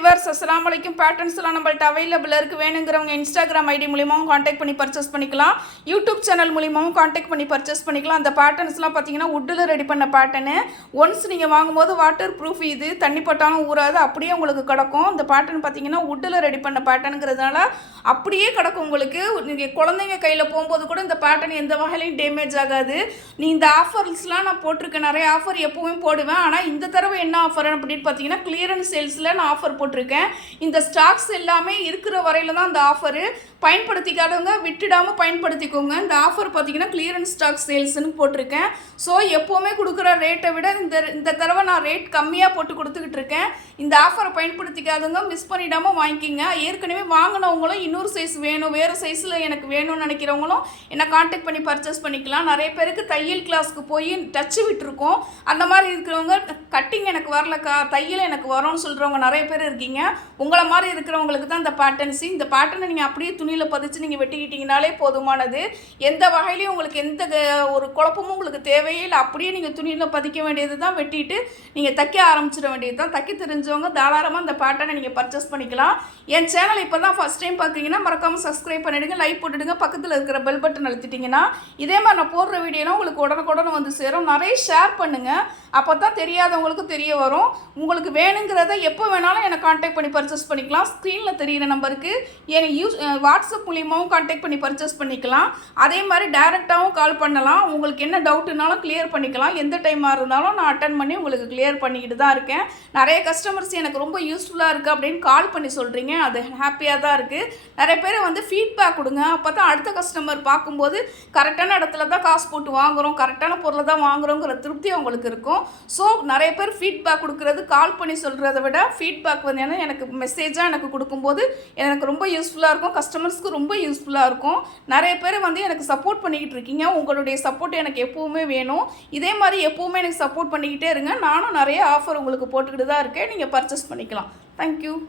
Viewers, அஸ்ஸலாமு அலைக்கும். பேட்டர்ன்ஸ்லாம் நம்மள்ட்ட அவைலபிளாக இருக்குது. வேணுங்கிறவங்க இன்ஸ்டாகிராம் ஐடி மூலியமாகவும் காண்டாக்ட் பண்ணி பர்ச்சேஸ் பண்ணிக்கலாம். யூடியூப் சேனல் மூலியமாகவும் காண்டாக்ட் பண்ணி பர்ச்சேஸ் பண்ணிக்கலாம். அந்த பேட்டர்ன்ஸ்லாம் பார்த்தீங்கன்னா வுட்டில் ரெடி பண்ண பேட்டர்னு. ஒன்ஸ் நீங்கள் வாங்கும்போது வாட்டர் ப்ரூஃப், இது தண்ணி பட்டாலும் ஊறாது, அப்படியே உங்களுக்கு கிடக்கும். இந்த பேட்டர்ன் பார்த்தீங்கன்னா வுட்டில் ரெடி பண்ண பேட்டர்னுங்கிறதுனால அப்படியே கிடக்கும் உங்களுக்கு. நீங்கள் குழந்தைங்க கையில் போகும்போது கூட இந்த பேட்டர்ன் எந்த வகையிலையும் டேமேஜ் ஆகாது. நீ இந்த ஆஃபர்ஸ்லாம் நான் போட்டிருக்கேன், நிறைய ஆஃபர் எப்போவுமே போடுவேன். ஆனால் இந்த தடவை என்ன ஆஃபர் அப்படின்னு பார்த்தீங்கன்னா கிளியரன்ஸ் சேல்ஸில் நான் ஆஃபர் போட்டிருக்கேன். இந்த ஸ்டாக்ஸ் எல்லாமே இருக்கிற வரையில தான் அந்த ஆஃபரு. பயன்படுத்திக்காதவங்க விட்டுடாமல் பயன்படுத்திக்கோங்க. இந்த ஆஃபர் பார்த்தீங்கன்னா கிளியரன்ஸ் ஸ்டாக் சேல்ஸ்னு போட்டிருக்கேன். ஸோ எப்போவுமே கொடுக்குற ரேட்டை விட இந்த தடவை நான் ரேட் கம்மியாக போட்டு கொடுத்துக்கிட்டு இருக்கேன். இந்த ஆஃபரை பயன்படுத்திக்காதவங்க மிஸ் பண்ணிடாமல் வாங்கிக்கிங்க. ஏற்கனவே வாங்கினவங்களும் இன்னொரு சைஸ் வேணும், வேறு சைஸில் எனக்கு வேணும்னு நினைக்கிறவங்களும் என்னை காண்டாக்ட் பண்ணி பர்ச்சேஸ் பண்ணிக்கலாம். நிறைய பேருக்கு தையல் கிளாஸ்க்கு போய் டச்சு விட்டுருக்கோம். அந்த மாதிரி இருக்கிறவங்க கட்டிங் எனக்கு வரலக்கா, தையல் எனக்கு வரும்னு சொல்கிறவங்க நிறைய பேர் இருக்கீங்க. உங்களை மாதிரி இருக்கிறவங்களுக்கு தான் இந்த பேட்டர்ன்ஸு. இந்த பேட்டர்னை நீங்கள் அப்படியே துணியில் பதிச்சு நீங்கள் வெட்டிக்கிட்டிங்கனாலே போதுமானது. எந்த வகையிலையும் உங்களுக்கு எந்த ஒரு குழப்பமும் உங்களுக்கு தேவையே இல்லை. அப்படியே நீங்கள் துணியில் பதிக்க வேண்டியது தான், வெட்டிட்டு நீங்கள் தைக்க ஆரம்பிச்சிட வேண்டியது தான். தைக்க தெரிஞ்சவங்க தாராளமாக இந்த பேட்டர்னை நீங்கள் பர்ச்சேஸ் பண்ணிக்கலாம். என் சேனல் இப்போ தான் ஃபஸ்ட் டைம் பார்க்குறீங்கன்னா மறக்காமல் சப்ஸ்கிரைப் பண்ணிவிடுங்க, லைக் போட்டுடுங்க, பக்கத்தில் இருக்கிற பெல் பட்டன் அழுத்திட்டிங்கன்னா இதே மாதிரி நான் போடுற வீடியோலாம் உங்களுக்கு உடனுக்குடனே வந்து சேரும். நிறைய ஷேர் பண்ணுங்கள், அப்போ தான் தெரியாதவங்களுக்கு தெரிய வரும். உங்களுக்கு வேணுங்கிறத எப்போ வேணாலும் என்னை காண்டாக்ட் பண்ணி பர்ச்சேஸ் பண்ணிக்கலாம். ஸ்க்ரீனில் தெரிகிற நம்பருக்கு எனக்கு வாட்ஸ்அப் மூலியமாகவும் காண்டாக்ட் பண்ணி பர்ச்சேஸ் பண்ணிக்கலாம். அதே மாதிரி டைரெக்டாகவும் கால் பண்ணலாம். உங்களுக்கு என்ன டவுட்டுனாலும் கிளியர் பண்ணிக்கலாம். எந்த டைமாக இருந்தாலும் நான் அட்டன் பண்ணி உங்களுக்கு கிளியர் பண்ணிக்கிட்டு தான் இருக்கேன். நிறைய கஸ்டமர்ஸ் எனக்கு ரொம்ப யூஸ்ஃபுல்லாக இருக்குது அப்படின்னு கால் பண்ணி சொல்கிறீங்க, அது ஹாப்பியாக தான் இருக்குது. நிறைய பேர் வந்து ஃபீட்பேக் கொடுங்க, அப்போ தான் அடுத்த கஸ்டமர் பார்க்கும்போது கரெக்டான இடத்துல தான் காசு போட்டு வாங்குகிறோம், கரெக்டான பொருளை தான் வாங்குகிறோங்கிற திருப்தி அவங்களுக்கு இருக்கும். ஸோ நிறைய பேர் ஃபீட்பேக் கொடுக்குறது, கால் பண்ணி சொல்கிறத விட ஃபீட்பேக் வந்து எனக்கு மெசேஜாக எனக்கு கொடுக்கும்போது எனக்கு ரொம்ப யூஸ்ஃபுல்லாக இருக்கும். கஸ்டமர்ஸ்க்கு ரொம்ப யூஸ்ஃபுல்லாக இருக்கும். நிறைய பேர் வந்து எனக்கு சப்போர்ட் பண்ணிக்கிட்டு இருக்கீங்க. உங்களுடைய சப்போர்ட் எனக்கு எப்போவுமே வேணும். இதே மாதிரி எப்போவுமே எனக்கு சப்போர்ட் பண்ணிக்கிட்டே இருங்க. நானும் நிறைய ஆஃபர் உங்களுக்கு போட்டுக்கிட்டு தான் இருக்கேன். நீங்கள் பர்ச்சேஸ் பண்ணிக்கலாம். தேங்க்யூ.